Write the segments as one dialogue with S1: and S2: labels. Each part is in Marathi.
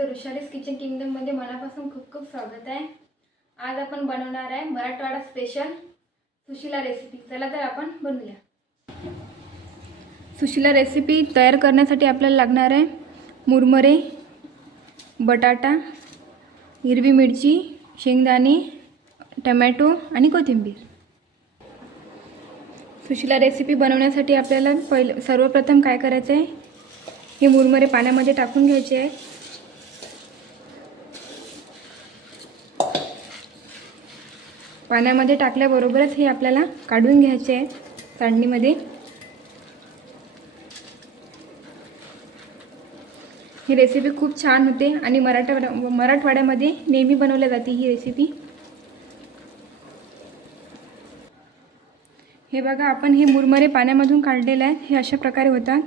S1: तुमचं ऋषालीस किचन किंगडममध्ये मनापासून खूप खूप स्वागत आहे. आज आपण बनवणार आहे मराठवाडा स्पेशल सुशिला रेसिपी चला तर आपण बनवूया. सुशिला रेसिपी तयार करण्यासाठी आपल्याला लागणार आहे मुरमरे बटाटा हिरवी मिरची शेंगदाणे टमॅटो आणि कोथिंबीर. सुशिला रेसिपी बनवण्यासाठी आपल्याला पहिले सर्वप्रथम काय करायचं आहे हे मुरमरे पाण्यामध्ये टाकून घ्यायचे आहे. पाण्यामध्ये टाकल्याबरोबरच हे आपल्याला काढून घ्यायचे आहे चाळणीमध्ये ही रेसिपी खूप छान होते आणि मराठवाड्या मराठवाड्यामध्ये नेहमी बनवल्या जाते ही रेसिपी हे बघा आपण हे मुरमरे पाण्यामधून काढलेलं आहे. हे अशा प्रकारे होतात.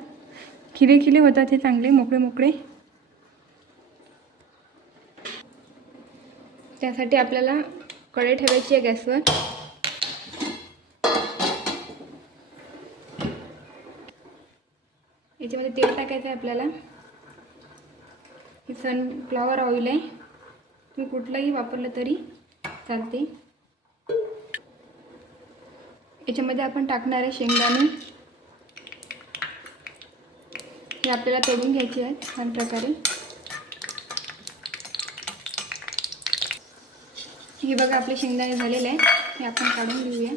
S1: खिले खिले होतात हे चांगले मोकळे मोकळे. त्यासाठी आपल्याला कढई ठेवायची आहे गॅसवर. याच्यामध्ये तेल टाकायचं आहे आपल्याला. हे सनफ्लॉवर ऑइल आहे. तुम्ही कुठलंही वापरलं तरी चालते. याच्यामध्ये आपण टाकणार आहे शेंगदाणे. हे आपल्याला तळून घ्यायचे आहेत छान प्रकारे. हे बघा आपले शेंगदाणे झालेले आहे हे आपण काढून घेऊया.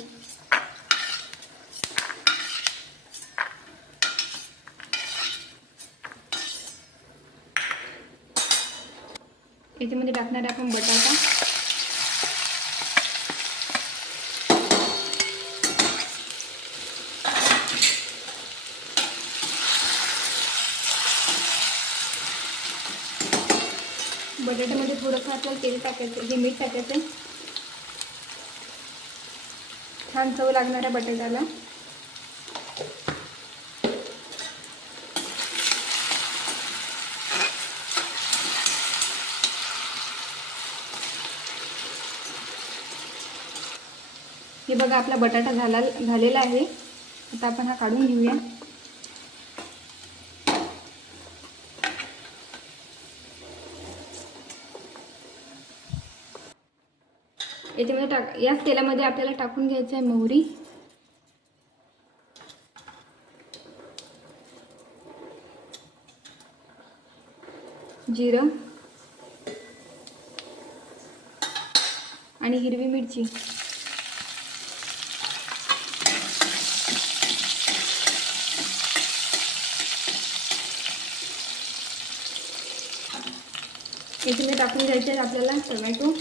S1: याच्यामध्ये टाकणार आहे आपण बटाटा. बटाट्यामध्ये थोडंसं आपल्याला तेल टाकायचं हे मीठ टाकायचं. छान चव लागणार आहे बटाट्याला. हे बघा आपला बटाटा झाला झालेला आहे. आता आपण हा काढून घेऊया. याच्यामध्ये टाक याच तेलामध्ये आपल्याला टाकून घ्यायचं आहे मोहरी. जिरं. आणि हिरवी मिरची. याच्यामध्ये टाकून घ्यायचे आहेत आपल्याला टोमॅटो.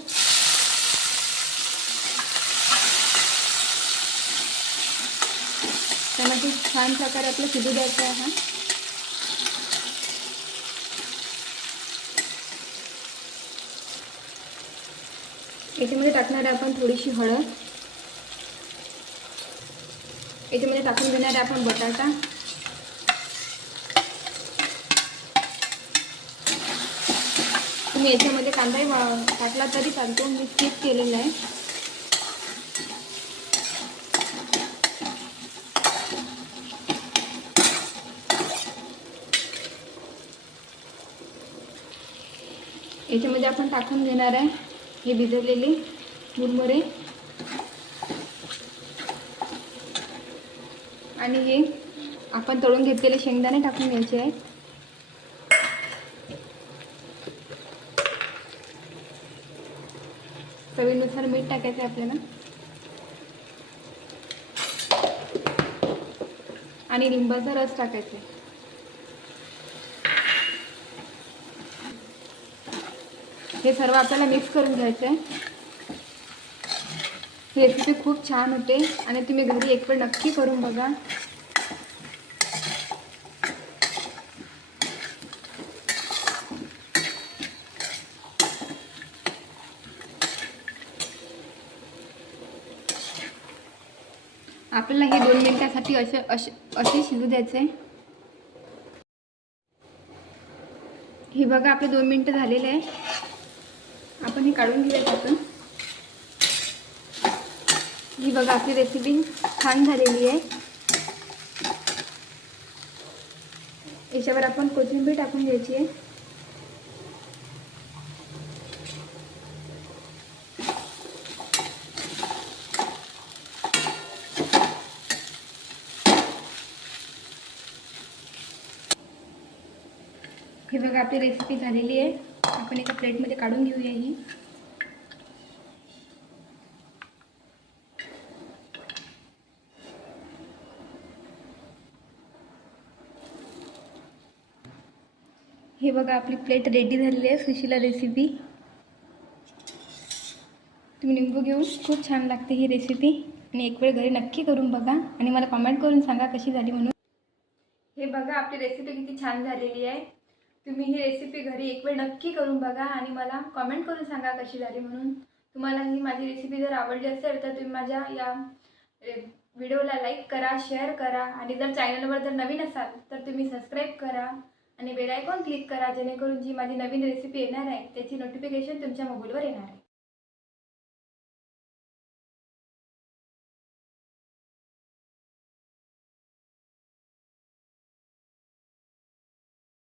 S1: टमाटे छान प्रकारे आपलं शिजू द्यायचं आहे. हा याच्यामध्ये टाकणार आहे आपण थोडीशी हळद. याच्यामध्ये टाकून घेणार आहे आपण बटाटा. तुम्ही याच्यामध्ये कांदाही वा- टाकला तरी चालतो. मी स्किप केलेला आहे. याच्यामध्ये आपण टाकून घेणार आहे हे भिजवलेले मुरमुरे. आणि हे आपण तळून घेतलेले शेंगदाणे टाकून घ्यायचे आहेत. चवीनुसार मीठ टाकायचं आहे आपल्याला. आणि लिंबाचा रस टाकायचा आहे. हे सर्व आपल्याला मिक्स करून घ्यायचं आहे ही रेसिपी खूप छान होते आणि तुम्ही घरी एक वेळ नक्की करून बघा. आपल्याला हे दोन मिनिटासाठी असे असे असे शिजू द्यायचे हे बघा आपले दोन मिनटं झालेले आहे. हे काढून घेऊयात आपण. ही बघा आपली रेसिपी छान झालेली आहे. याच्यावर आपण कोथिंबीर टाकून घ्यायची आहे. हे बघा आपली रेसिपी झालेली आहे. आपण एका प्लेटमध्ये काढून घेऊया ही. हे बघा आपली प्लेट रेडी झालेली आहे सुशीला रेसिपी तुम्ही निंबू घेऊन खूप छान लागते ही रेसिपी आणि एक वेळ घरी नक्की करून बघा आणि मला कमेंट करून सांगा कशी झाली म्हणून. हे बघा आपली रेसिपी किती छान झालेली आहे. तुम्ही ही रेसिपी घरी एक वेळ नक्की करून बघा आणि मला कमेंट करून सांगा कशी झाली म्हणून. तुम्हाला ही माझी रेसिपी जर आवडली असेल तर तुम्ही माझ्या या व्हिडिओला लाईक करा शेअर करा आणि जर चॅनलवर जर नवीन असाल तर तुम्ही सबस्क्राईब करा आणि बेलायकॉन क्लिक करा जेणेकरून जी माझी नवीन रेसिपी येणार आहे त्याची नोटिफिकेशन तुमच्या मोबाईलवर येणार आहे.